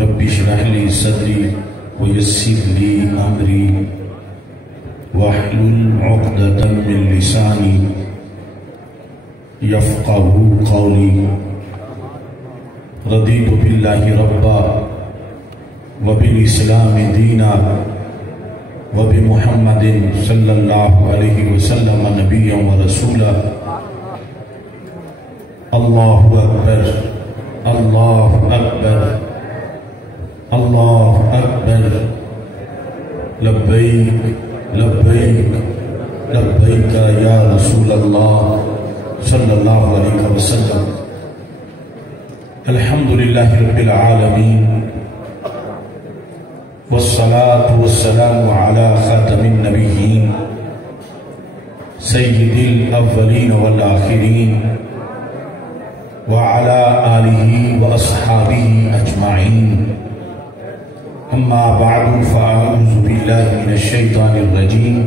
رب اشرح لي صدري ويسر لي امري واحلل عقدة من لساني يفقهوا قولي. رضيت بالله ربا وبالاسلام دينا وبمحمد صلى الله عليه وسلم نبيا ورسولا. اللہ اکبر اللہ اکبر اللہ اکبر. لبیک لبیک لبیک یا رسول اللہ صلی اللہ علیہ وسلم. الحمدللہ رب العالمین والصلاة والسلام على خاتم النبیین سید الاولین والآخرین وعلى آلہ واصحابہ اجمعین. اما بعد فاعوذ باللہ من الشیطان الرجیم.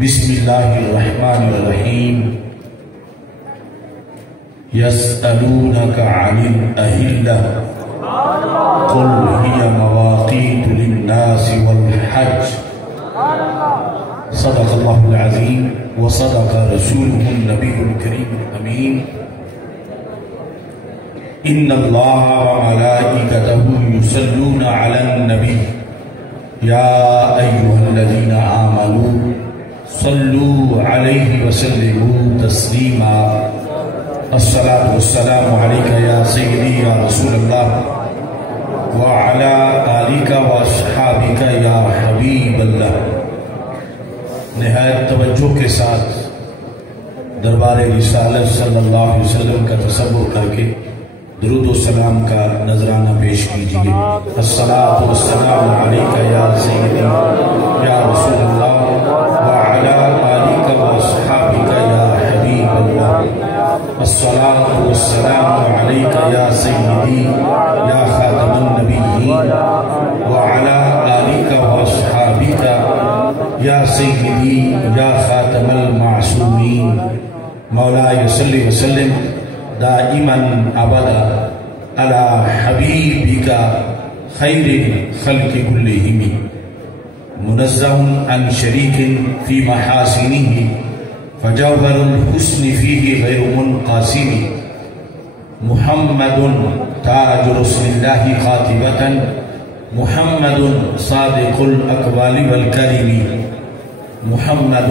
بسم اللہ الرحمن الرحیم. يسألونك عن الأهلة قل هي مواقيت للناس والحج. صدق الله العظيم وصدق رسوله النبي الكريم الأمين. إن الله وملائكته يصلون على النبي يا أيها الذين آمنوا صلوا عليه وسلموا تسليما. الصلاة والسلام عليك يا سيدي يا رسول الله وعلى آلك وأصحابك يا حبيب الله. نہایت توجہ کے ساتھ دربار رسالت صلی اللہ علیہ وسلم کا تصور کر کے درود و سلام کا نذرانہ پیش کیجئے. الصلاة والسلام علیکہ یا سیدی یا رسول اللہ وعلا آلک واصحابک یا حبیب اللہ. الصلاة والسلام علیکہ یا سیدی یا خاتم النبیین وعلا آلک واصحابک یا سیدی یا خاتم المعصومین. مولا صلی وسلم دائما ابدا على حبیبک خیر الخلق كلهم منزہ عن شریک فی محاسنہ فجوہر الحسن فیہ غیر منقاسم. محمد تاج رسول اللہ خاتبۃ محمد صادق الاقوال والکلم. محمد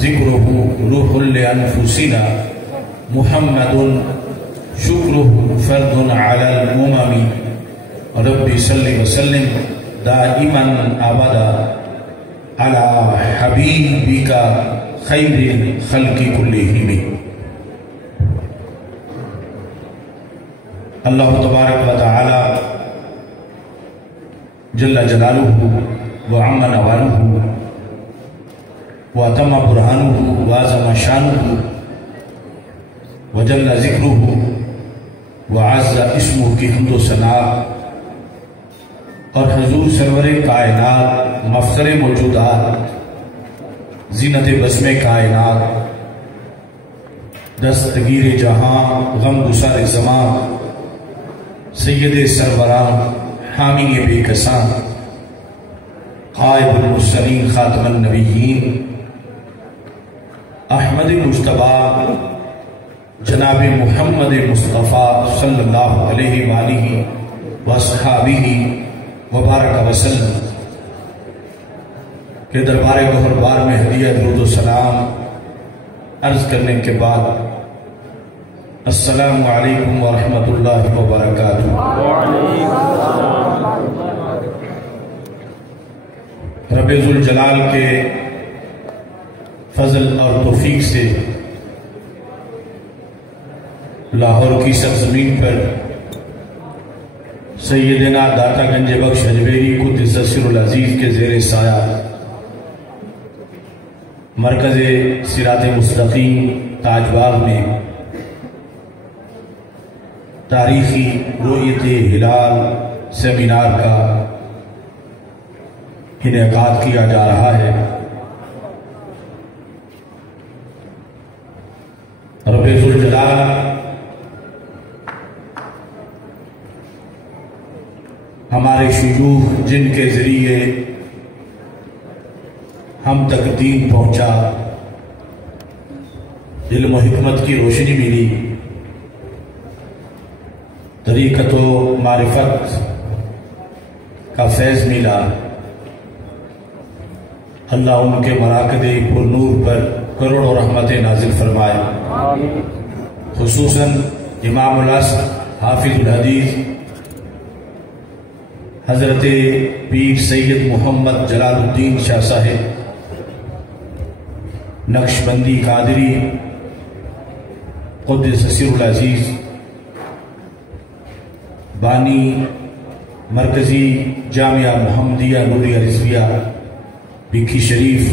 ذکرہ روح لانفسنا محمد شکرہ فرد علی الامم. رب صلی وسلم دائما ابدا علی حبیبک خیر الخلق کلہم. اللہ تبارک و تعالی جل جلالہ وعم نوالہ واتم برہانہ وعظم شانہ وجل ذکرہ وعز اسمہ کی حمد و ثنا اور حضور سرور کائنات مفخر موجودات زینت بسم کائنات دستگیر جہاں غم گسار زمان سید سروران حامی بے کسان قائد المرسلین خاتم النبیین احمد مجتبی جناب محمد مصطفیٰ صلی اللہ علیہ وآلہ وصحابہ وبارک وسلم کے دربار گوہر بار میں ہدیہ درود و سلام عرض کرنے کے بعد السلام علیکم ورحمۃ اللہ وبرکاتہ. رب ذوالجلال کے فضل اور توفیق سے لاہور کی سرزمین پر سیدنا داتا گنج بخش اجمیری قدس سر العزیز کے زیر سایہ مرکز صراط مستقیم تاج باغ میں تاریخی رؤیت ہلال سیمینار کا انعقاد کیا جا رہا ہے. رب ذوالجلال ہمارے شیوخ جن کے ذریعے ہم تک دین پہنچا، علم و حکمت کی روشنی ملی، طریقت و معرفت کا فیض ملا، اللہ ان کے مراکز پر نور پر کروڑوں رحمتیں نازل فرمائے۔ خصوصاً امام العصر حافظ الحدیث حضرت پیر سید محمد جلال الدین شاہ صاحب نقشبندی قادری قدس سر العزیز، بانی مرکزی جامعہ محمدیہ نوریہ رضویہ بکھی شریف،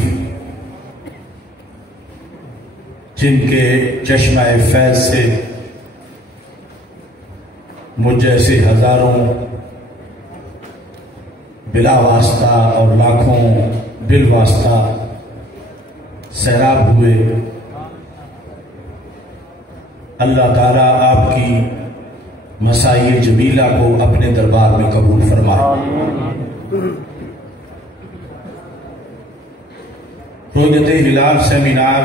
جن کے چشمہ فیض سے مجھ جیسے ہزاروں بلا واسطہ اور لاکھوں بالواسطہ سیراب ہوئے، اللہ تعالیٰ آپ کی مسائی جمیلہ کو اپنے دربار میں قبول فرمائے۔ رؤیت ہلال سیمینار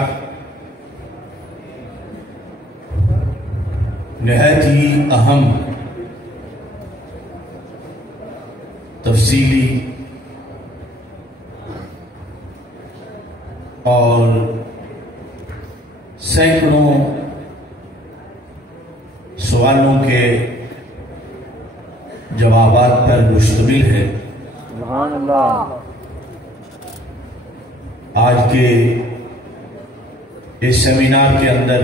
نہایت ہی اہم، تفصیلی اور سینکڑوں سوالوں کے جوابات پر مشتمل ہے۔ سبحان اللہ۔ آج کے اس سیمینار کے اندر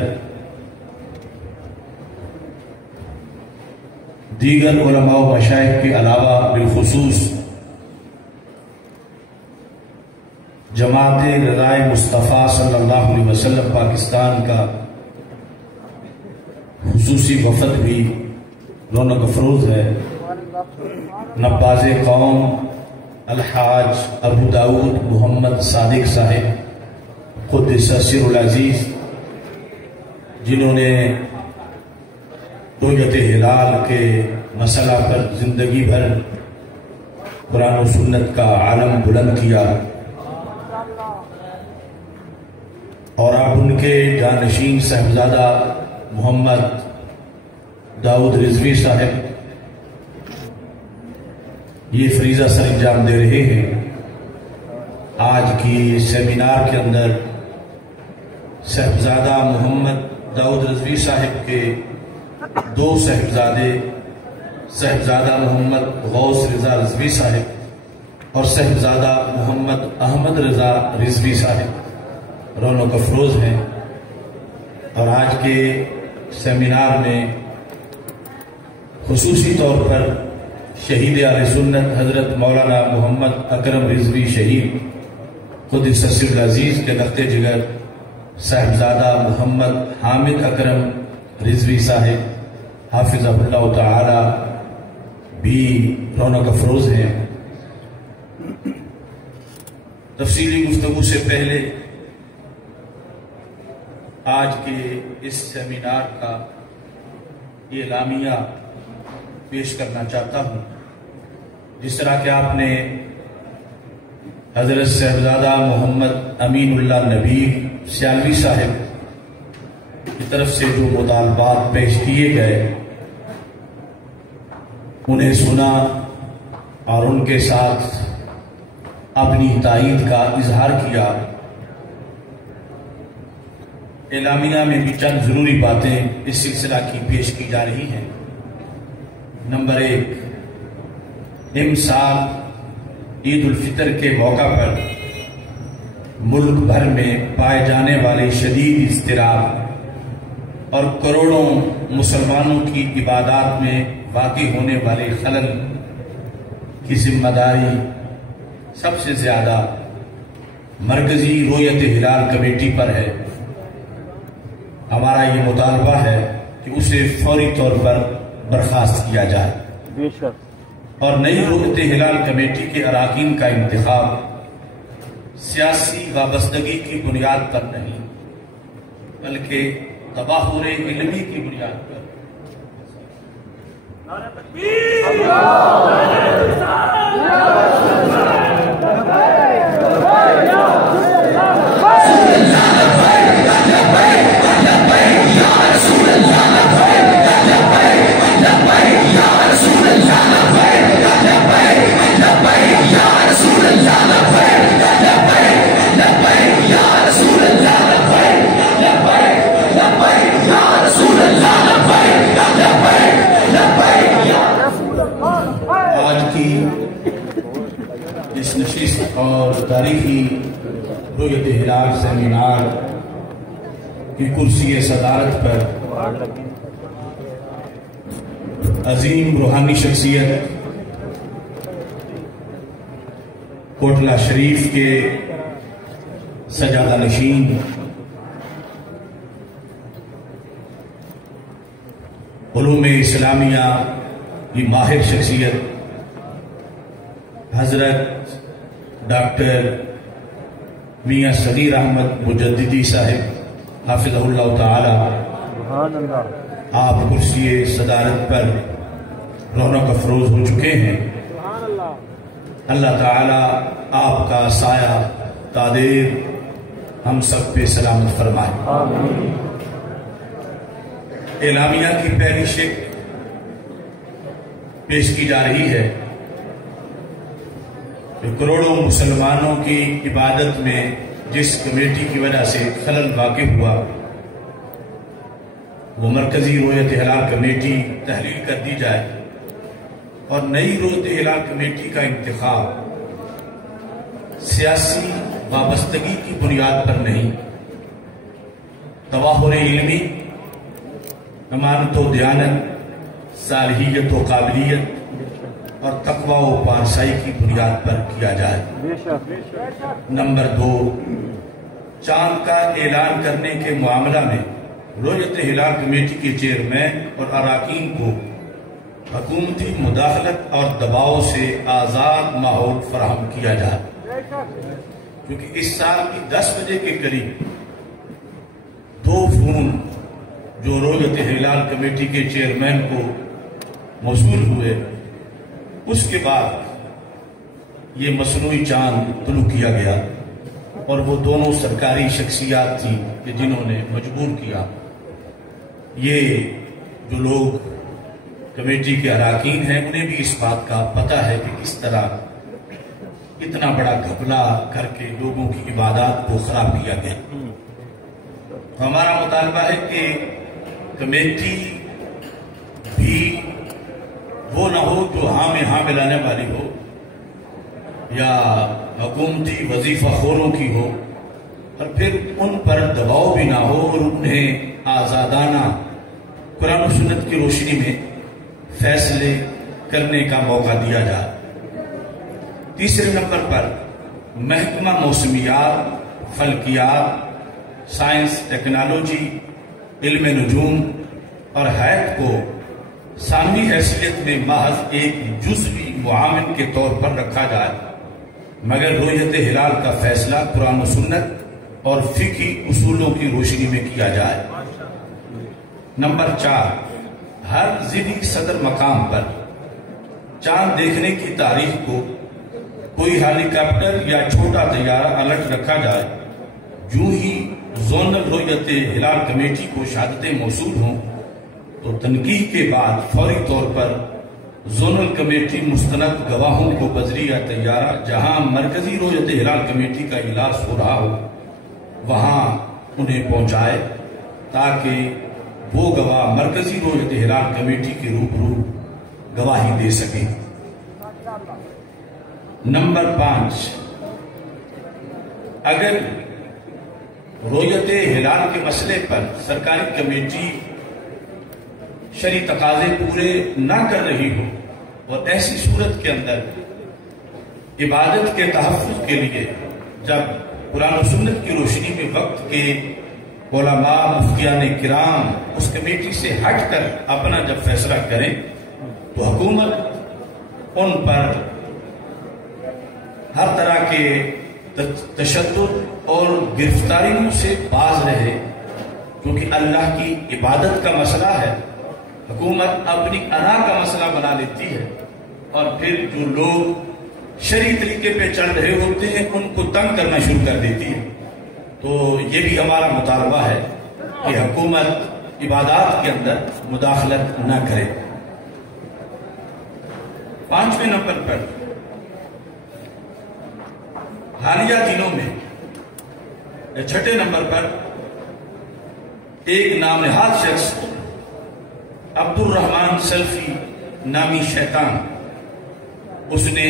دیگر علماء و مشائخ کے علاوہ بالخصوص جماعت رضائے مصطفیٰ صلی اللہ علیہ وسلم پاکستان کا خصوصی وفد بھی رونق افروز ہے۔ نباز قوم الحاج ابو داؤد محمد صادق صاحب قدس سر العزیز، جنہوں نے رؤیت ہلال کے مسئلہ پر زندگی بھر قرآن و سنت کا عالم بلند کیا، اور اب ان کے جانشین صاحبزادہ محمد داؤد رضوی صاحب یہ فریضہ سر انجام دے رہے ہیں۔ آج کی سیمینار کے اندر صاحبزادہ محمد داؤد رضوی صاحب کے دو صاحبزادے، صاحبزادہ محمد غوث رضا رضوی صاحب اور صاحبزادہ محمد احمد رضا رضوی صاحب رونق افروز ہیں، اور آج کے سیمینار میں خصوصی طور پر شہید اہل سنت حضرت مولانا محمد اکرم رضوی شہید قدس سر العزیز کے تخت جگر صاحبزادہ محمد حامد اکرم رضوی صاحب حافظہ اللہ تعالی بھی رونق افروز ہیں۔ تفصیلی گفتگو سے پہلے آج کے اس سیمینار کا یہ اعلامیہ پیش کرنا چاہتا ہوں۔ جس طرح کہ آپ نے حضرت صاحبزادہ محمد امین اللہ نبی سیالوی صاحب کی طرف سے جو مطالبات پیش کیے گئے انہیں سنا اور ان کے ساتھ اپنی تائید کا اظہار کیا۔ اعلامیہ میں بھی چند ضروری باتیں اس سلسلہ کی پیش کی جا رہی ہیں۔ نمبر 1، امسال عید الفطر کے موقع پر ملک بھر میں پائے جانے والے شدید اضطراب اور کروڑوں مسلمانوں کی عبادات میں واقع ہونے والے خلل کی ذمہ داری سب سے زیادہ مرکزی رؤیت ہلال کمیٹی پر ہے۔ ہمارا یہ مطالبہ ہے کہ اسے فوری طور پر برخاست کیا جائے بے شک، اور نئی رؤیت ہلال کمیٹی کے اراکین کا انتخاب سیاسی وابستگی کی بنیاد پر نہیں بلکہ تباہر علمی کی بنیاد پر نشست اور تاریخی رؤیت ہلال سیمینار کی کرسی صدارت پر عظیم روحانی شخصیت کوٹلہ شریف کے سجادہ نشین علوم اسلامیہ کی ماہر شخصیت حضرت ڈاکٹر میاں صغیر احمد مجددی صاحب حافظہ اللہ تعالی آپ کرسی صدارت پر رونق افروز ہو چکے ہیں۔ اللہ تعالی آپ کا سایہ تادیر ہم سب پہ سلامت فرمائے۔ اعلامیہ کی پہلی شق پیش کی جا رہی ہے کہ کروڑوں مسلمانوں کی عبادت میں جس کمیٹی کی وجہ سے خلل واقع ہوا وہ مرکزی رؤیت ہلال کمیٹی تحلیل کر دی جائے اور نئی رؤیت ہلال کمیٹی کا انتخاب سیاسی وابستگی کی بنیاد پر نہیں، تواہر علمی، امانت و دیانت، صالحیت و قابلیت اور تقوی و پارسائی کی بنیاد پر کیا جائے۔ نمبر 2، چاند کا اعلان کرنے کے معاملہ میں رؤیت ہلال کمیٹی کے چیئرمین اور اراکین کو حکومتی مداخلت اور دباؤ سے آزاد ماحول فراہم کیا جائے، کیونکہ اس سال کی 10 بجے کے قریب 2 فون جو رؤیت ہلال کمیٹی کے چیئرمین کو موصول ہوئے، اس کے بعد یہ مصنوعی چاند طلوع کیا گیا اور وہ دونوں سرکاری شخصیات تھی کہ جنہوں نے مجبور کیا۔ یہ جو لوگ کمیٹی کے اراکین ہیں انہیں بھی اس بات کا پتہ ہے کہ کس طرح اتنا بڑا گھپلا کر کے لوگوں کی عبادات کو خراب کیا گیا۔ ہمارا مطالبہ ہے کہ کمیٹی بھی وہ نہ ہو جو ہاں میں ہاں ملانے والی ہو یا حکومتی وظیفہ خوروں کی ہو، اور پھر ان پر دباؤ بھی نہ ہو اور انہیں آزادانہ قرآن و سنت کی روشنی میں فیصلے کرنے کا موقع دیا جائے۔ تیسرے نمبر پر محکمہ موسمیات، فلکیات، سائنس، ٹیکنالوجی، علم نجوم اور حیات کو ثانوی حیثیت میں محض ایک جزوی معاون کے طور پر رکھا جائے، مگر رؤیت ہلال کا فیصلہ قرآن و سنت اور فقہی اصولوں کی روشنی میں کیا جائے۔ نمبر 4، ہر ضلعی صدر مقام پر چاند دیکھنے کی تاریخ کو کوئی ہیلی کاپٹر یا چھوٹا طیارہ الرٹ رکھا جائے، جو ہی زونل رؤیت ہلال کمیٹی کو شہادتیں موصول ہوں تو تنقیح کے بعد فوری طور پر زونل کمیٹی مستند گواہوں کو بذریعہ طیارہ جہاں مرکزی رؤیت ہلال کمیٹی کا اجلاس ہو رہا ہو وہاں انہیں پہنچائے تاکہ وہ گواہ مرکزی رؤیت ہلال کمیٹی کے روبرو گواہی دے سکیں۔ نمبر 5، اگر رؤیت ہلال کے مسئلے پر سرکاری کمیٹی شرعی تقاضے پورے نہ کر رہی ہو اور ایسی صورت کے اندر عبادت کے تحفظ کے لیے جب قرآن و سنت کی روشنی میں وقت کے علماء مفتیان کرام اس کمیٹی سے ہٹ کر اپنا جب فیصلہ کریں تو حکومت ان پر ہر طرح کے تشدد اور گرفتاریوں سے باز رہے، کیونکہ اللہ کی عبادت کا مسئلہ ہے۔ حکومت اپنی انا کا مسئلہ بنا لیتی ہے اور پھر جو لوگ شرعی طریقے پہ چل رہے ہوتے ہیں ان کو تنگ کرنا شروع کر دیتی ہے۔ تو یہ بھی ہمارا مطالبہ ہے کہ حکومت عبادات کے اندر مداخلت نہ کرے۔ 5ویں نمبر پر حالیہ دنوں میں 6 نمبر پر ایک نامنہاد شخص عبد الرحمن سلفی نامی شیطان، اس نے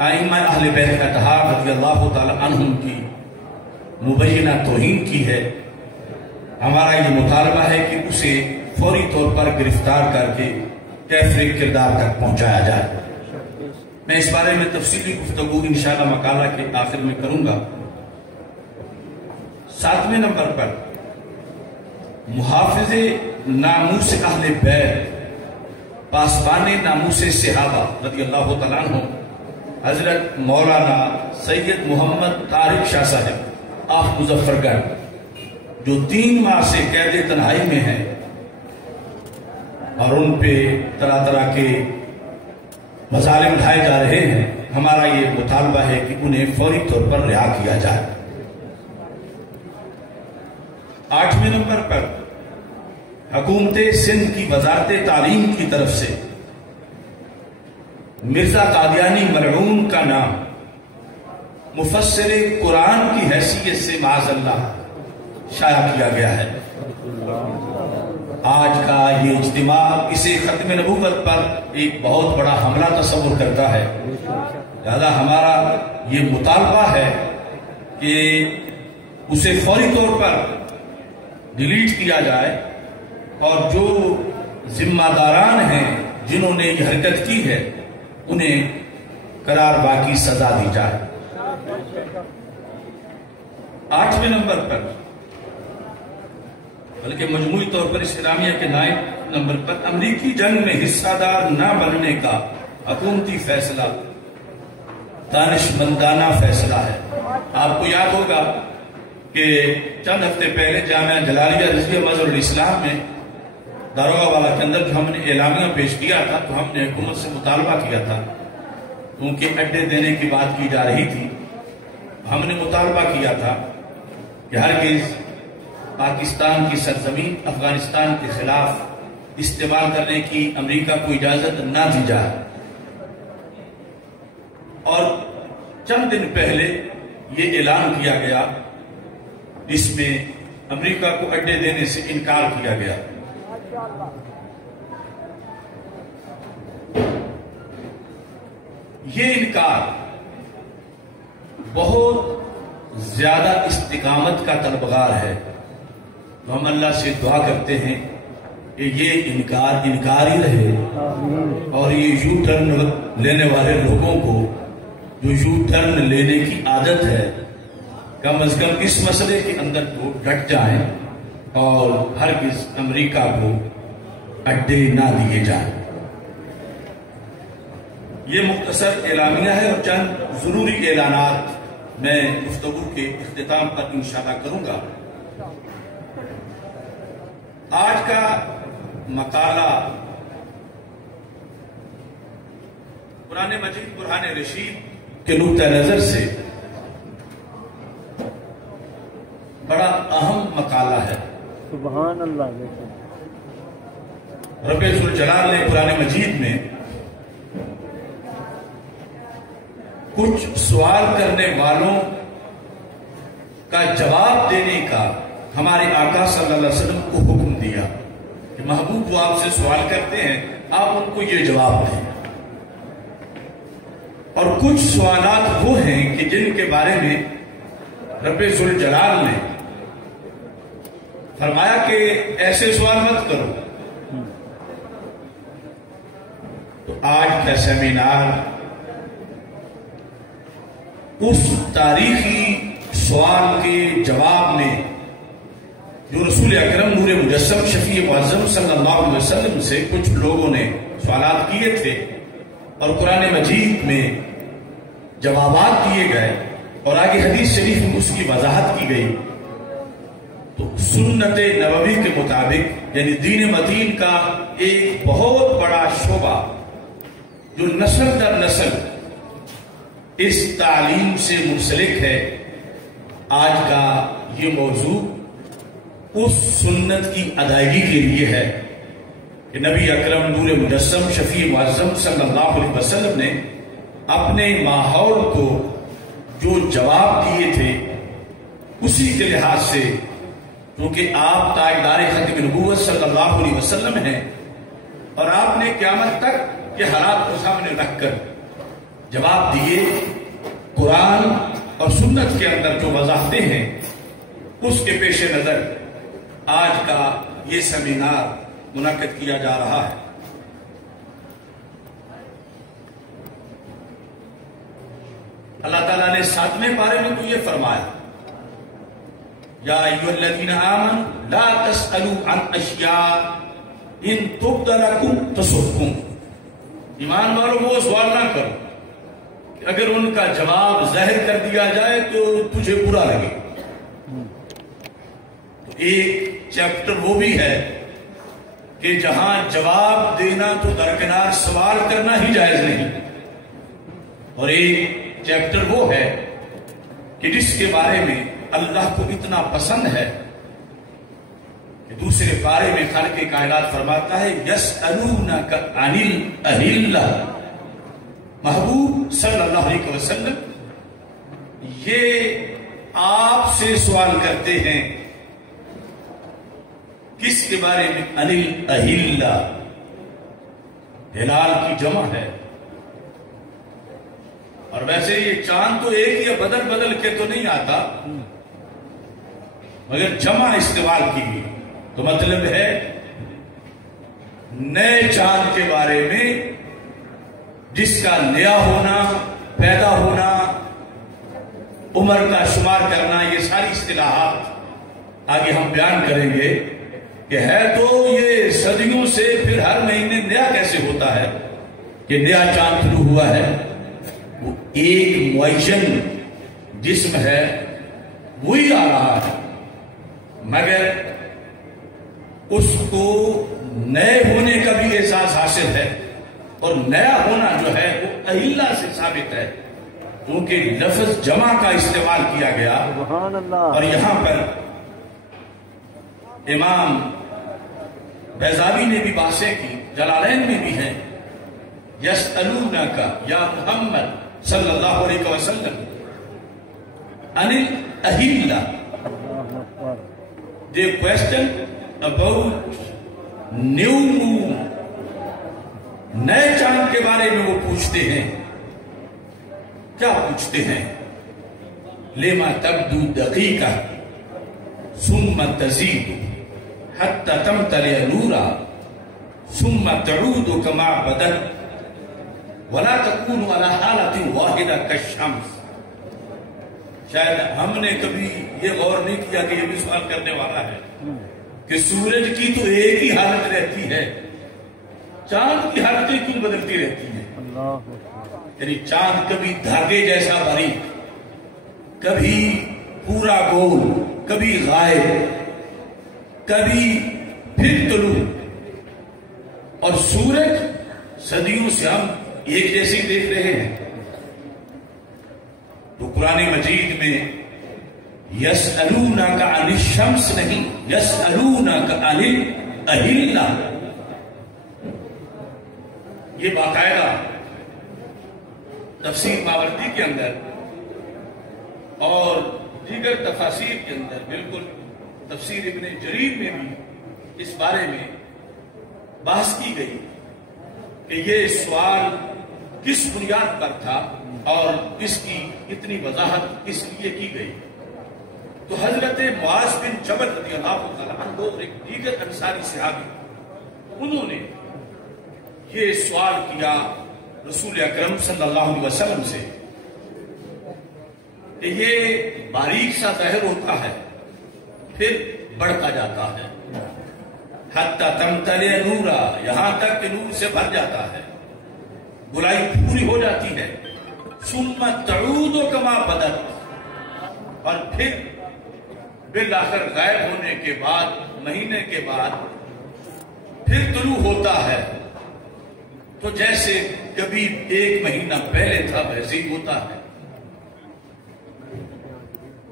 ائمہ اہل بیت اطہار رضی اللہ تعالی عنہم کی مبینہ توہین کی ہے، ہمارا یہ مطالبہ ہے کہ اسے فوری طور پر گرفتار کر کے کیفر کردار تک پہنچایا جائے۔ میں اس بارے میں تفصیلی گفتگو انشاءاللہ مقالہ کے آخر میں کروں گا۔ 7ویں نمبر پر محافظ ناموس اہل بیت، پاسبان ناموس صحابہ رضی اللہ تعالیٰ عنہ حضرت مولانا سید محمد طارق شاہ صاحب آف مظفر گڑھ، جو 3 ماہ سے قید تنہائی میں ہیں اور ان پہ طرح طرح کے مظالم اٹھائے جا رہے ہیں، ہمارا یہ مطالبہ ہے کہ انہیں فوری طور پر رہا کیا جائے۔ 8ویں نمبر پر حکومت سندھ کی وزارت تعلیم کی طرف سے مرزا قادیانی ملعون کا نام مفسر قرآن کی حیثیت سے معاذ اللہ شائع کیا گیا ہے۔ آج کا یہ اجتماع اسے ختم نبوت پر ایک بہت بڑا حملہ تصور کرتا ہے، لہذا ہمارا یہ مطالبہ ہے کہ اسے فوری طور پر ڈیلیٹ کیا جائے اور جو ذمہ داران ہیں جنہوں نے یہ حرکت کی ہے انہیں قرار باقی سزا دی جائے۔ 8ویں نمبر پر بلکہ مجموعی طور پر اس اعلامیہ کے 9 نمبر پر امریکی جنگ میں حصہ دار نہ بننے کا حکومتی فیصلہ دانشمندانہ فیصلہ ہے۔ آپ کو یاد ہوگا کہ چند ہفتے پہلے جامعہ جلالیہ رضویہ مظہر الاسلام میں داروغہ والا کے اندر جو ہم نے اعلامیہ پیش کیا تھا تو ہم نے حکومت سے مطالبہ کیا تھا، کیونکہ اڈے دینے کی بات کی جا رہی تھی، ہم نے مطالبہ کیا تھا کہ ہرگز پاکستان کی سرزمین افغانستان کے خلاف استعمال کرنے کی امریکہ کو اجازت نہ دی جائے، اور چند دن پہلے یہ اعلان کیا گیا جس میں امریکہ کو اڈے دینے سے انکار کیا گیا۔ یہ انکار بہت زیادہ استقامت کا طلبگار ہے، تو ہم اللہ سے دعا کرتے ہیں کہ یہ انکار ہی رہے، اور یہ یو ٹرن لینے والے لوگوں کو جو یو ٹرن لینے کی عادت ہے کم از کم اس مسئلے کے اندر وہ ڈٹ جائیں اور ہرگز امریکہ کو اڈے نہ دیے جائیں۔ یہ مختصر اعلامیہ ہے اور چند ضروری اعلانات میں گفتگو کے اختتام پر انشاءاللہ کروں گا۔ آج کا مقالہ قرآن مجید برہان رشید کے نقطہ نظر سے بڑا اہم مقالہ ہے۔ سبحان اللہ۔ رب ذوالجلال نے قرآن مجید میں کچھ سوال کرنے والوں کا جواب دینے کا ہمارے آقا صلی اللہ علیہ وسلم کو حکم دیا کہ محبوب وہ آپ سے سوال کرتے ہیں آپ ان کو یہ جواب دیں، اور کچھ سوالات وہ ہیں کہ جن کے بارے میں رب ذوالجلال نے فرمایا کہ ایسے سوال مت کرو۔ تو آج کا سیمینار اس تاریخی سوال کے جواب میں جو رسول اکرم نور مجسم شفیع معظم صلی اللہ علیہ وسلم سے کچھ لوگوں نے سوالات کیے تھے اور قرآن مجید میں جوابات دیے گئے اور آگے حدیث شریف میں اس کی وضاحت کی گئی، تو سنت نبوی کے مطابق یعنی دین متین کا ایک بہت بڑا شعبہ جو نسل در نسل اس تعلیم سے منسلک ہے، آج کا یہ موضوع اس سنت کی ادائیگی کے لیے ہے کہ نبی اکرم نور مجسم شفیع معظم صلی اللہ علیہ وسلم نے اپنے ماحول کو جو جواب دیے تھے اسی کے لحاظ سے، کیونکہ آپ تاجدار ختم نبوت صلی اللہ علیہ وسلم ہیں اور آپ نے قیامت تک یہ حالات کو سامنے رکھ کر جواب دیے قرآن اور سنت کے اندر جو وضاحتیں ہیں اس کے پیش نظر آج کا یہ سیمینار منعقد کیا جا رہا ہے۔ اللہ تعالیٰ نے 7ویں پارے میں تو یہ فرمایا یا ایھا الذین آمنوا لا تسألوا عن اشیاء ان تبد لکم تسؤکم، ایمان والوں وہ سوال نہ کرو کہ اگر ان کا جواب ظاہر کر دیا جائے تو تجھے برا لگے۔ تو ایک چیپٹر وہ بھی ہے کہ جہاں جواب دینا تو درکنار سوال کرنا ہی جائز نہیں، اور ایک چیپٹر وہ ہے کہ جس کے بارے میں اللہ کو اتنا پسند ہے کہ دوسرے پارے میں خالق کائنات فرماتا ہے یسألونک عن الأہلہ، محبوب صلی اللہ علیہ وسلم یہ آپ سے سوال کرتے ہیں کس کے بارے میں؟ عن الأہلہ، ہلال کی جمع ہے، اور ویسے یہ چاند تو ایک یا بدل بدل کے تو نہیں آتا، مگر جمع استعمال کی گئی تو مطلب ہے نئے چاند کے بارے میں جس کا نیا ہونا، پیدا ہونا، عمر کا شمار کرنا، یہ ساری اصطلاحات آگے ہم بیان کریں گے کہ ہے تو یہ صدیوں سے، پھر ہر مہینے نیا کیسے ہوتا ہے کہ نیا چاند شروع ہوا ہے؟ وہ ایک معین جسم ہے وہی آ رہا ہے، مگر اس کو نئے ہونے کا بھی احساس حاصل ہے، اور نیا ہونا جو ہے وہ اہلہ سے ثابت ہے کیونکہ لفظ جمع کا استعمال کیا گیا۔ سبحان اللہ۔ اور یہاں پر امام بیضاوی نے بھی باتیں کی، جلالین میں بھی ہیں، یسألونک یا محمد صلی اللہ علیہ وسلم عن الأہلہ، they question about new moon، نئے چاند کے بارے میں وہ پوچھتے ہیں۔ کیا پوچھتے ہیں؟ لما تبدو دقیقہ ثم تزید حتی تمتلئ نورا ثم تعود کما بدت ولا تكون على حالة واحدة كالشمس۔ شاید ہم نے کبھی یہ غور نہیں کیا کہ یہ بھی سوال کرنے والا ہے کہ سورج کی تو ایک ہی حالت رہتی ہے، چاند کی حالتیں کیوں بدلتی رہتی ہیں؟ یعنی چاند کبھی دھاگے جیسا باریک، کبھی پورا گول، کبھی غائب، کبھی پھر طلوع، اور سورج صدیوں سے ہم ایک جیسے دیکھ رہے ہیں۔ تو قرآن مجید میں یسألونک عن الشمس نہیں، یسألونک عن الأہلہ، یہ باقاعدہ تفسیر ماوردی کے اندر اور دیگر تفاسیر کے اندر، بالکل تفسیر ابن جریر میں بھی اس بارے میں بحث کی گئی کہ یہ سوال کس بنیاد پر تھا اور اس کی اتنی وضاحت اس لیے کی گئی۔ تو حضرت معاذ بن جبل رضی اللہ تعالیٰ عنہ اور ایک دیگر انصاری صحابی، انہوں نے یہ سوال کیا رسول اکرم صلی اللہ علیہ وسلم سے کہ یہ باریک سا ظاہر ہوتا ہے پھر بڑھتا جاتا ہے، حتی تمتلئ نورا، یہاں تک کہ نور سے بھر جاتا ہے، گلائی پوری ہو جاتی ہے، ثم تعود کما بدت، اور پھر بالآخر غائب ہونے کے بعد، مہینے کے بعد پھر طلوع ہوتا ہے، تو جیسے کبھی ایک مہینہ پہلے تھا ویسے ہی ہوتا ہے۔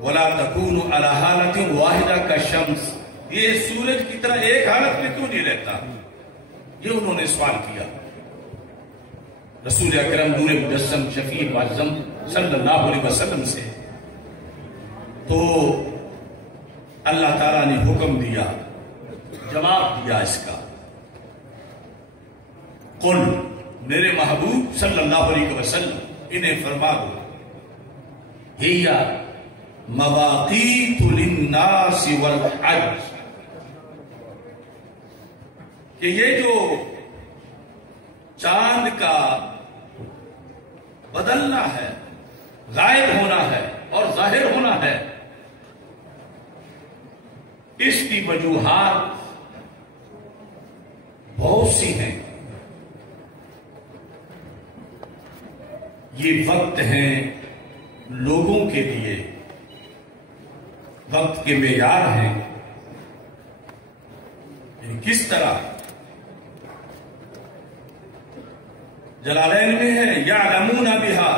وَلَا تَكُونُ عَلَى حَالَةٍ وَاحِدَةٍ كَالشَّمْسِ، یہ سورج کی طرح ایک حالت میں کیوں نہیں رہتا؟ یہ انہوں نے سوال کیا رسول اکرم نور مجسم شفیع معظم صلی اللہ علیہ وسلم سے۔ تو اللہ تعالیٰ نے حکم دیا، جواب دیا اس کا، قل، میرے محبوب صلی اللہ علیہ وسلم انہیں فرما دو ہیا مواقیت للناس والحج، کہ یہ جو چاند کا بدلنا ہے، غائب ہونا ہے اور ظاہر ہونا ہے، اس کی وجوہات بہت سی ہیں۔ یہ وقت ہیں لوگوں کے لیے، وقت کے معیار ہیں۔ کس طرح؟ جلالین میں ہے یعلمون بہا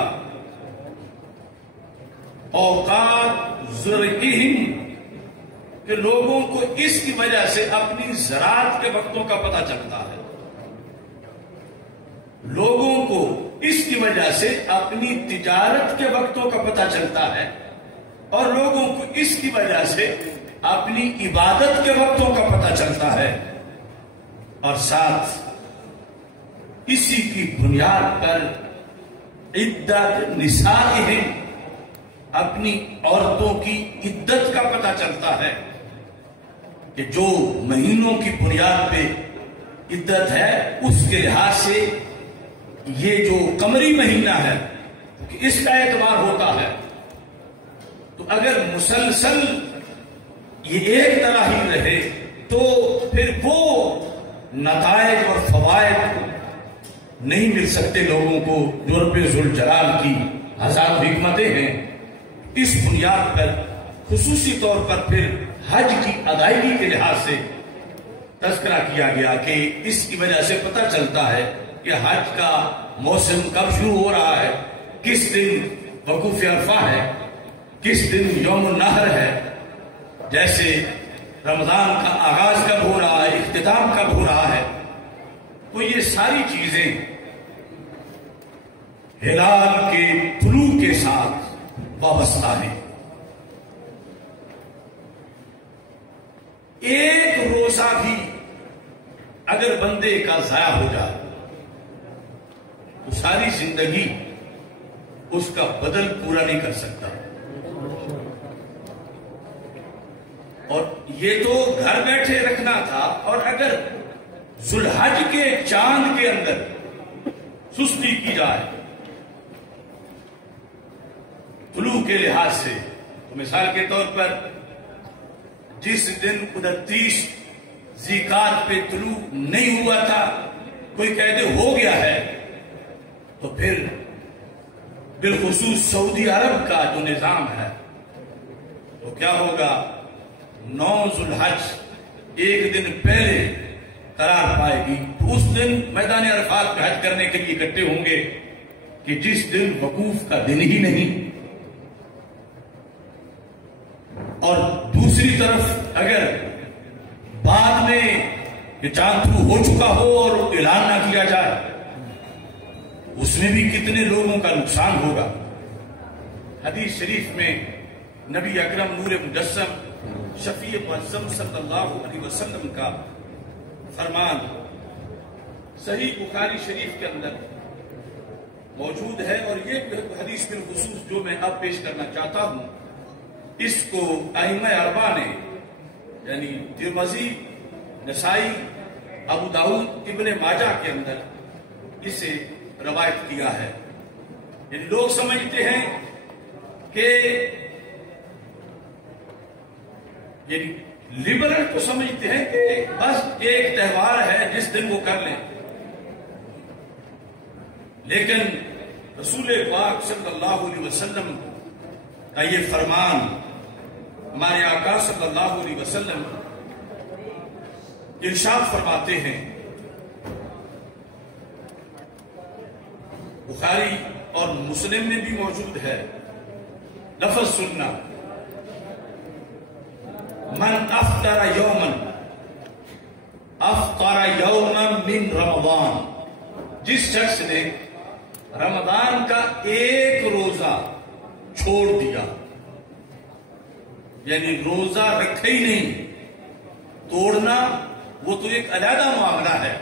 اوقات زرعہم، کہ لوگوں کو اس کی وجہ سے اپنی زراعت کے وقتوں کا پتہ چلتا ہے، لوگوں کو اس کی وجہ سے اپنی تجارت کے وقتوں کا پتہ چلتا ہے، اور لوگوں کو اس کی وجہ سے اپنی عبادت کے وقتوں کا پتہ چلتا ہے، اور ساتھ اسی کی بنیاد پر عدت نسائہم، اپنی عورتوں کی عدت کا پتہ چلتا ہے کہ جو مہینوں کی بنیاد پہ عدت ہے اس کے لحاظ سے یہ جو قمری مہینہ ہے اس کا اعتبار ہوتا ہے۔ تو اگر مسلسل یہ ایک طرح ہی رہے تو پھر وہ نتائج اور فوائد نہیں مل سکتے لوگوں کو جو رب ذوالجلال کی ہزار حکمتیں ہیں۔ اس بنیاد پر خصوصی طور پر پھر حج کی ادائیگی کے لحاظ سے تذکرہ کیا گیا کہ اس کی وجہ سے پتہ چلتا ہے کہ حج کا موسم کب شروع ہو رہا ہے، کس دن وقوف عرفہ ہے، کس دن یوم النحر ہے، جیسے رمضان کا آغاز کب ہو رہا ہے، اختتام کب ہو رہا ہے۔ تو یہ ساری چیزیں ہلال کے طلوع کے ساتھ وابستہ ہیں۔ ایک روزہ بھی اگر بندے کا ضائع ہو جائے تو ساری زندگی اس کا بدل پورا نہیں کر سکتا۔ اور یہ تو گھر بیٹھے رکھنا تھا، اور اگر ذوالحج کے چاند کے اندر سستی کی جائے طلوع کے لحاظ سے، تو مثال کے طور پر جس دن 29 ذیقعدہ پہ طلوع نہیں ہوا تھا، کوئی کہہ دے ہو گیا ہے، تو پھر بالخصوص سعودی عرب کا جو نظام ہے تو کیا ہوگا، 9 ذوالحج ایک دن پہلے قرار پائے گی، تو اس دن میدان عرفات پہ حج کرنے کے لیے اکٹھے ہوں گے کہ جس دن وقوف کا دن ہی نہیں۔ اور دوسری طرف اگر بعد میں یہ چاند طلوع ہو چکا ہو اور اعلان نہ کیا جائے، اس میں بھی کتنے لوگوں کا نقصان ہوگا۔ حدیث شریف میں نبی اکرم نور مجسم شفیع معظم صلی اللہ علیہ وسلم کا فرمان صحیح بخاری شریف کے اندر موجود ہے، اور یہ حدیث بالخصوص جو میں اب پیش کرنا چاہتا ہوں، اس کو ائمہ اربعہ نے یعنی ترمذی، نسائی، ابو داؤد، ابن ماجہ کے اندر اسے روایت کیا ہے۔ یعنی لوگ سمجھتے ہیں کہ یعنی لبرل تو سمجھتے ہیں کہ بس ایک تہوار ہے جس دن وہ کر لیں، لیکن رسول پاک صلی اللہ علیہ وسلم کا یہ فرمان، ہمارے آقا صلی اللہ علیہ وسلم ارشاد فرماتے ہیں، بخاری اور مسلم میں بھی موجود ہے، لفظ سننا، من افطر یوما افطر یوما من رمضان، جس شخص نے رمضان کا ایک روزہ چھوڑ دیا، یعنی روزہ رکھے ہی نہیں، توڑنا وہ تو ایک علیحدہ معاملہ ہے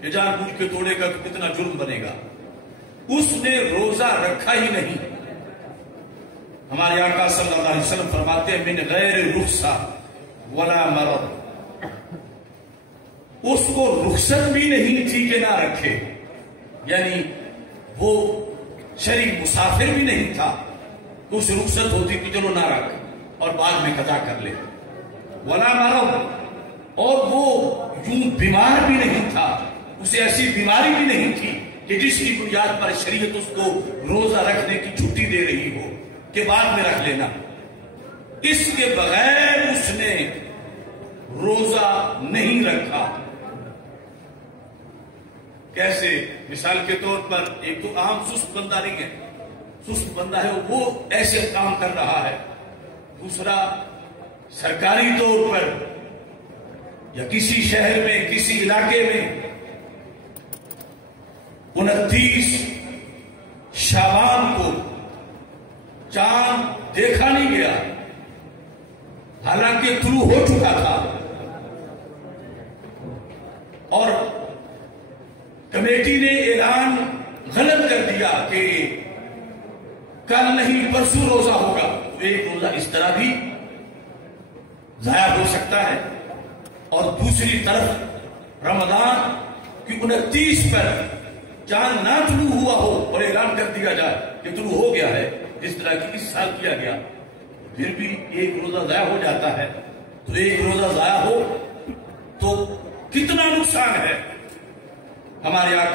کہ جان بوجھ کے توڑے گا تو کتنا جرم بنے گا، اس نے روزہ رکھا ہی نہیں. ہمارے آقا صلی اللہ علیہ وسلم فرماتے ہیں من غیر رخصہ ولا مرض. اس کو رخصت بھی نہیں تھی کہ نہ رکھے، یعنی وہ شرعی مسافر بھی نہیں تھا. اس رخصت ہوتی کہ چلو نہ رکھ اور بعد میں قضا کر لے. ولا مرض، اور وہ یوں بیمار بھی نہیں تھا، اسے ایسی بیماری بھی نہیں تھی کہ جس کی بنیاد پر شریعت اس کو روزہ رکھنے کی چھٹی دے رہی ہو کہ بعد میں رکھ لینا. اس کے بغیر اس نے روزہ نہیں رکھا. کیسے؟ مثال کے طور پر ایک تو عام سست بندہ نہیں ہے، سست بندہ ہے وہ ایسے کام کر رہا ہے. دوسرا سرکاری طور پر یا کسی شہر میں کسی علاقے میں 29 شعبان کو چاند دیکھا نہیں گیا، حالانکہ طلوع ہو چکا تھا، اور کمیٹی نے اعلان غلط کر دیا کہ کل نہیں پرسوں روزہ ہوگا. تو ایک روزہ اس طرح بھی ضائع ہو سکتا ہے. اور دوسری طرف رمضان کی 29 پر چاند نہ طلوع ہوا ہو اور اعلان کر دیا جائے کہ طلوع ہو گیا ہے، جس طرح کی اس سال کیا گیا، پھر بھی ایک روزہ ضائع ہو جاتا ہے. تو ایک روزہ ضائع ہو تو کتنا نقصان ہے. ہمارے